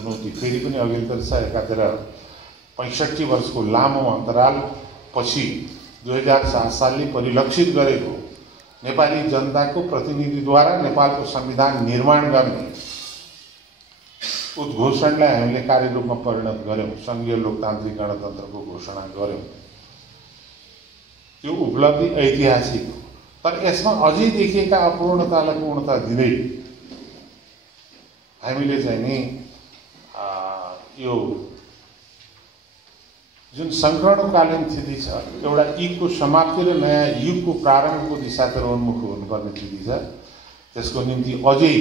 चुनौती फेरि पनि अघिल्लो एकातिर 65 वर्षको लामो अन्तराल पछि 2007 सालले परिलक्षित गरेको नेपाली जनताको प्रतिनिधिद्वारा नेपालको संविधान निर्माण गर्ने उद्घोषणलाई हामीले कार्यरूपमा परिणत गर्यौं, संघीय लोकतान्त्रिक गणतन्त्रको घोषणा गर्यौं। यो उपलब्धि ऐतिहासिक हो, तर यसमा अझै देखिएका अपूर्णतालाई पूर्णता दिँदै हामीले चाहिँ नि यो जुन संकरणकालीन स्थिति छ, एउटा युगको समाप्ति र नयाँ युगको प्रारम्भको दिशातिर उन्मुख हुनुपर्ने स्थिति छ। त्यसको निम्ति अझै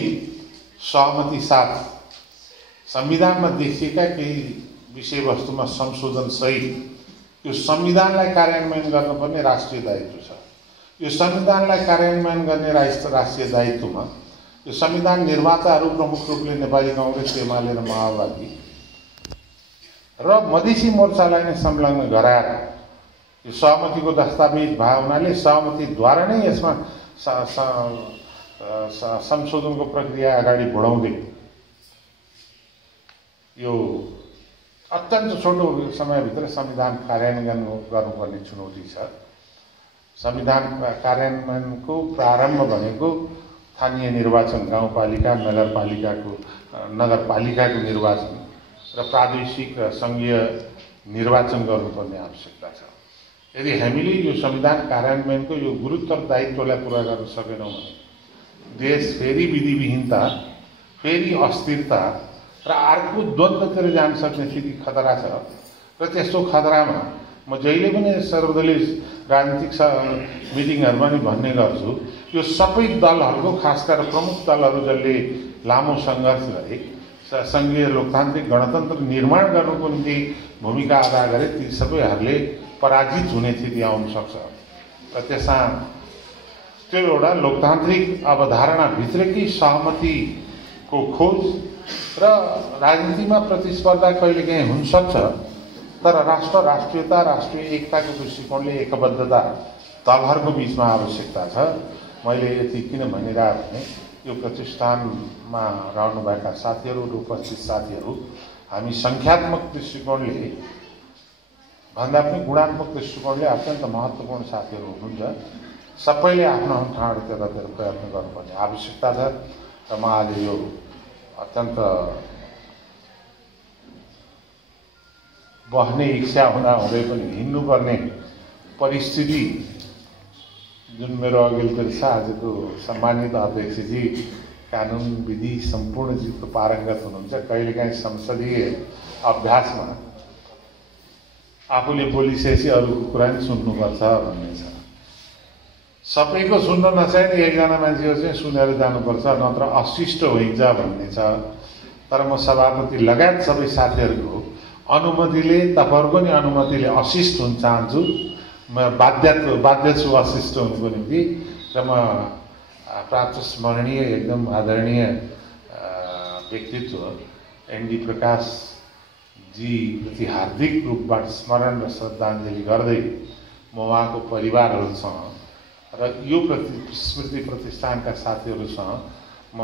सहमति साथ संविधानमा देखिएका केही विषयवस्तुमा संशोधन सहित यो संविधानलाई कार्यान्वयन गर्नुपर्ने राष्ट्रिय दायित्व छ। यो संविधानलाई कार्यान्वयन गर्ने राष्ट्रिय दायित्वमा यो संविधान निर्माताहरू प्रमुख रूपले नेपाली कांग्रेस, एमाले र माओवादी र मधेसी मोर्चालाई नै संलग्न गराएर यो सहमतिको दस्तावेज भए हुनाले सहमतिद्वारा नै यसमा संशोधनको प्रक्रिया अगाडि बढाउँदै यो अत्यन्त छोटो समयभित्र संविधान कार्यान्वयन गर्नुपर्ने चुनौती छ। संविधान कार्यान्वयनको प्रारम्भ भनेको स्थानीय निर्वाचन, गाउँपालिका, नगरपालिकाको निर्वाचन र प्रादेशिक र संघीय निर्वाचन गर्नुपर्ने आवश्यकता छ। यदि हामीले यो संविधान कार्यान्वयनको यो गुरुतर दायित्वलाई पूरा गर्न सकेनौँ भने देश फेरि विधिविहीनता, फेरि अस्थिरता र अर्को द्वन्द्वतिर जान सक्ने स्थिति खतरा छ। र त्यस्तो खतरामा म जहिले पनि सर्वदलीय राजनीतिक मिटिङहरुमा नि भन्ने गर्छु, यो सबै दलहरुको, खास गरेर प्रमुख दलहरु जसले लामो संघर्ष गरे संघीय लोकतान्त्रिक गणतन्त्र निर्माण गर्नुको निम्ति भूमिका अदा गरे, ती सबैहरुले पराजित हुने स्थिति आउन सक्छ। र त्यसमा त्यो एउटा लोकतान्त्रिक अवधारणा भित्रकै सहमतिको खोज र राजनीतिमा प्रतिस्पर्धा कहिलेकाहीँ हुन सक्छ, तर राष्ट्रियता, राष्ट्रिय एकताको दृष्टिकोणले एकबद्धता दलहरुको बीचमा आवश्यकता छ। मैले यति किन भनिरहेको भने यो प्रतिष्ठानमा रहनुभएका साथीहरु र उपस्थित साथीहरु हामी संख्यात्मक दृष्टिकोणले भन्दा पनि गुणात्मक दृष्टिकोणले अत्यन्त महत्त्वपूर्ण साथीहरु हुनुहुन्छ। सबैले आफ्नो ठाउँबाट त्यतातिर प्रयत्न गर्नुपर्ने आवश्यकता छ। र म आज यो अत्यन्त बहने इच्छा हुँदा हुँदै पनि हिँड्नुपर्ने परिस्थिति जुन मेरो अघिल्तिर छ, आजको सम्मानित अध्यक्षजी कानुन विधि सम्पूर्ण चिजको पारङ्गत हुनुहुन्छ। कहिलेकाहीँ संसदीय अभ्यासमा आफूले बोलिसकेपछि अरूको कुरा नि सुन्नुपर्छ भन्ने छ। सबैको सुन्न नचाहिने एकजना मान्छेको चाहिँ सुनेर जानुपर्छ, नत्र अशिष्ट हुन्छ भन्ने छ। तर म सभापति लगायत सबै साथीहरूको अनुमतिले, तपाईहरुको नि अनुमतिले अशिष्ट हुन चाहन्छु। म बाध्य छु अशिष्ट हुनुको निम्ति। र म प्राप्त स्मरणीय एकदम आदरणीय व्यक्तित्व एनडी प्रकाश जी प्रति हार्दिक रूपबाट स्मरण र श्रद्धाञ्जली गर्दै म उहाँको परिवारहरूसँग र यो स्मृति प्रतिष्ठानका साथीहरूसँग म